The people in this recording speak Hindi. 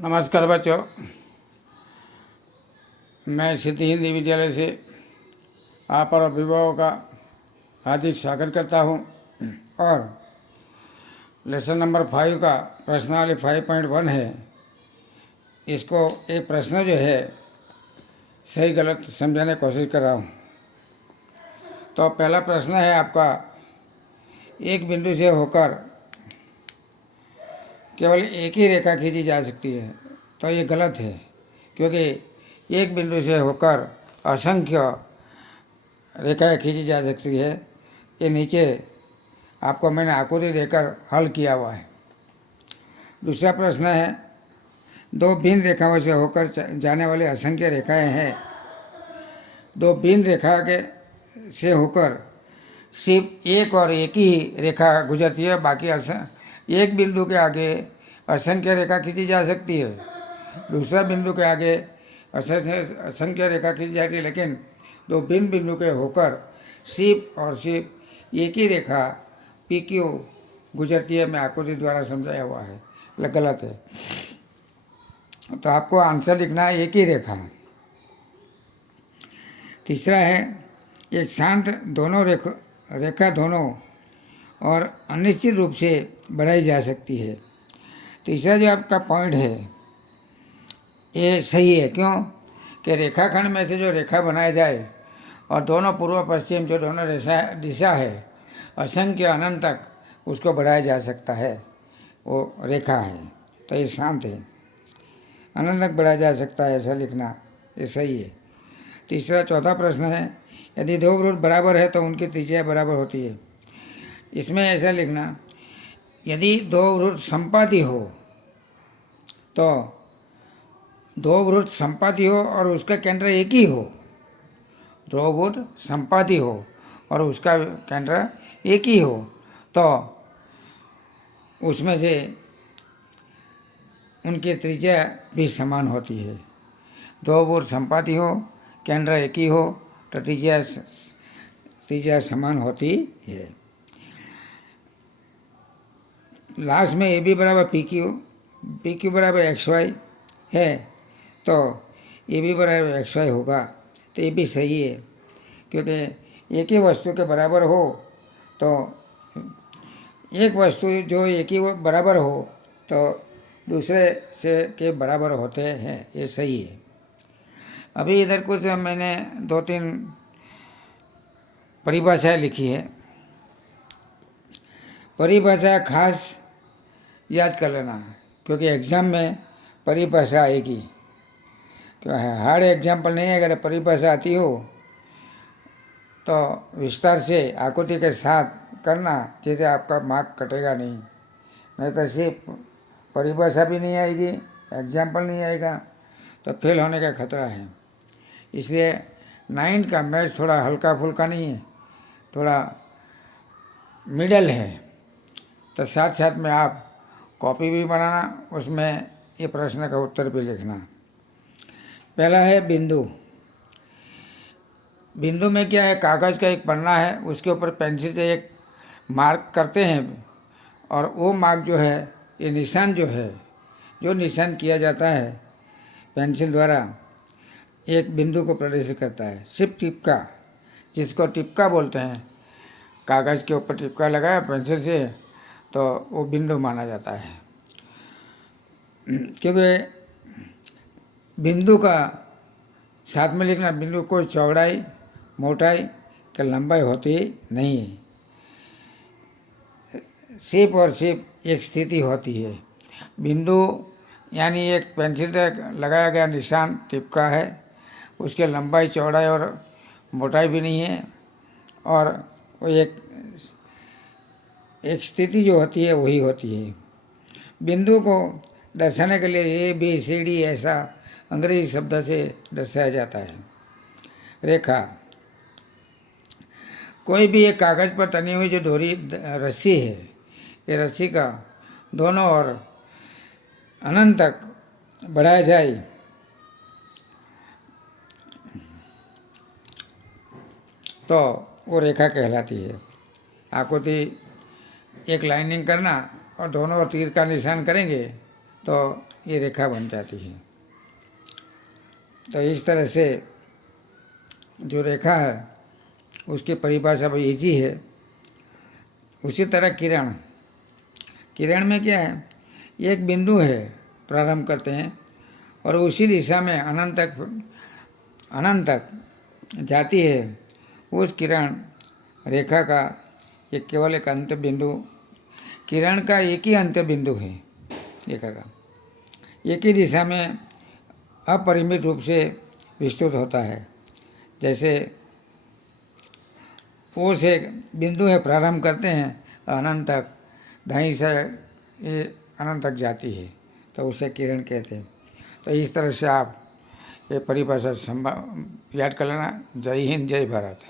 नमस्कार बच्चों, मैं सिद्धि हिंदी विद्यालय से आप और अभिभावकों का हार्दिक स्वागत करता हूं। और लेसन नंबर 5 का प्रश्नावली 5.1 है। इसको एक प्रश्न जो है सही गलत समझाने की कोशिश कर रहा हूं। तो पहला प्रश्न है आपका, एक बिंदु से होकर केवल एक ही रेखा खींची जा सकती है। तो ये गलत है, क्योंकि एक बिंदु से होकर असंख्य रेखाएं खींची जा सकती है। ये नीचे आपको मैंने आकृति देकर हल किया हुआ है। दूसरा प्रश्न है, दो भिन्न रेखाओं से होकर जाने वाली असंख्य रेखाएं हैं। दो भिन्न रेखा के से होकर सिर्फ एक और एक ही रेखा गुजरती है, बाकी एक बिंदु के आगे असंख्य रेखा खींची जा सकती है, दूसरा बिंदु के आगे असंख्य रेखा खींची जाती है, लेकिन दो भिन्न बिंदु के होकर सिर्फ और सिर्फ एक ही रेखा पी क्यू गुजरती है। मैं आकृति द्वारा समझाया हुआ है, गलत है। तो आपको आंसर लिखना है एक ही रेखा। तीसरा है, एक शांत दोनों रेखा दोनों और अनिश्चित रूप से बढ़ाई जा सकती है। तीसरा जो आपका पॉइंट है ये सही है। क्यों कि रेखाखंड में से जो रेखा बनाया जाए और दोनों पूर्व पश्चिम जो दोनों दिशा है असंख्य अनंत तक उसको बढ़ाया जा सकता है, वो रेखा है। तो ये शांत है, अनंत तक बढ़ाया जा सकता है, ऐसा लिखना ये सही है। तीसरा चौथा प्रश्न है, यदि दो वृत्त बराबर है तो उनकी त्रिज्या बराबर होती है। इसमें ऐसा लिखना, यदि दो वृत्त संपाती हो तो दो वृत्त संपाती हो और उसका केंद्र एक ही हो, दो वृत्त संपाती हो और उसका केंद्र एक ही हो, तो उसमें से उनकी त्रिज्या भी समान होती है। दो वृत्त संपाती हो, केंद्र एक ही हो, तो त्रिज्या समान होती है। लास्ट में ए बी बराबर पी क्यू बराबर एक्स वाई है, तो ए बी बराबर एक्स वाई होगा। तो ये भी सही है, क्योंकि एक ही वस्तु के बराबर हो तो एक वस्तु जो एक ही बराबर हो तो दूसरे से के बराबर होते हैं, ये सही है। अभी इधर कुछ मैंने 2-3 परिभाषाएं लिखी है। परिभाषा खास याद कर लेना, क्योंकि एग्ज़ाम में परिभाषा आएगी। क्यों है, हार्ड एग्जाम्पल नहीं है। अगर परिभाषा आती हो तो विस्तार से आकृति के साथ करना, जिससे आपका मार्क कटेगा नहीं तो सिर्फ परिभाषा भी नहीं आएगी, एग्जाम्पल नहीं आएगा, तो फेल होने का खतरा है। इसलिए 9 का मैथ थोड़ा हल्का फुल्का नहीं है, थोड़ा मिडल है। तो साथ साथ में आप कॉपी भी बनाना, उसमें ये प्रश्न का उत्तर भी लिखना। पहला है बिंदु। बिंदु में क्या है, कागज़ का एक पन्ना है, उसके ऊपर पेंसिल से एक मार्क करते हैं, और वो मार्क जो है, ये निशान जो है, जो निशान किया जाता है पेंसिल द्वारा, एक बिंदु को प्रदर्शित करता है। सिर्फ टिपका, जिसको टिपका बोलते हैं, कागज़ के ऊपर टिपका लगाया पेंसिल से, तो वो बिंदु माना जाता है। क्योंकि बिंदु का साथ में लिखना, बिंदु कोई चौड़ाई मोटाई की लंबाई होती नहीं है, सिर्फ और सिर्फ एक स्थिति होती है। बिंदु यानी एक पेंसिल से लगाया गया निशान टिपका है, उसके लंबाई चौड़ाई और मोटाई भी नहीं है, और वो एक स्थिति जो होती है वही होती है। बिंदु को दर्शाने के लिए ABCD ऐसा अंग्रेजी शब्द से दर्शाया जाता है। रेखा, कोई भी एक कागज़ पर तनी हुई जो दोहरी रस्सी है, ये रस्सी का दोनों ओर अनंत तक बढ़ाया जाए तो वो रेखा कहलाती है। आकृति एक लाइनिंग करना और दोनों ओर तीर का निशान करेंगे तो ये रेखा बन जाती है। तो इस तरह से जो रेखा है उसकी परिभाषा भी ईजी है। उसी तरह किरण, किरण में क्या है, एक बिंदु है, प्रारंभ करते हैं और उसी दिशा में अनंत तक जाती है। उस किरण रेखा का एक केवल एक अंत्य बिंदु, किरण का एक ही अंत्य बिंदु है रेखा का, एक ही दिशा में अपरिमित रूप से विस्तृत होता है। जैसे ओ से बिंदु है, प्रारंभ करते हैं, अनंत तक दाईं से ये अनंत तक जाती है, तो उसे किरण कहते हैं। तो इस तरह से आप ये परिभाषा याद कर लेना। जय हिंद, जय भारत।